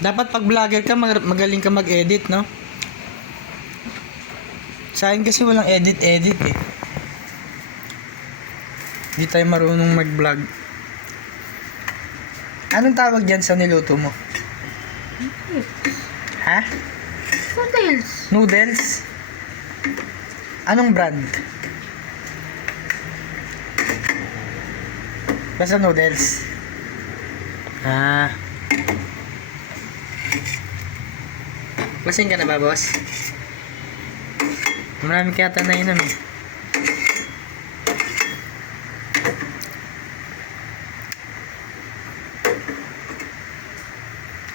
Dapat pag vlogger ka, magaling ka mag-edit, no? Sa akin kasi walang edit-edit eh. Hindi tayo marunong mag-vlog. Anong tawag dyan sa niluto mo? Ha? Noodles. Noodles? Anong brand? Basta noodles. Ah. Lasing ka na ba, boss? Marami kaya na inom eh.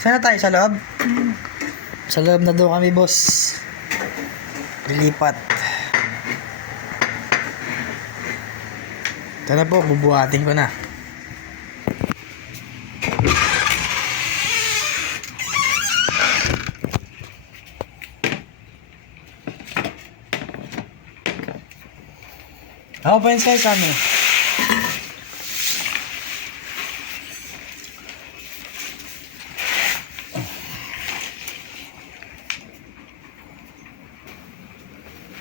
Saan na tayo? Sa loob? Sa loob na daw kami, boss. Lilipat. Ito na po, bubuhatin ko na. Ako pa yun sa'yo kami.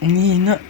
Umihina.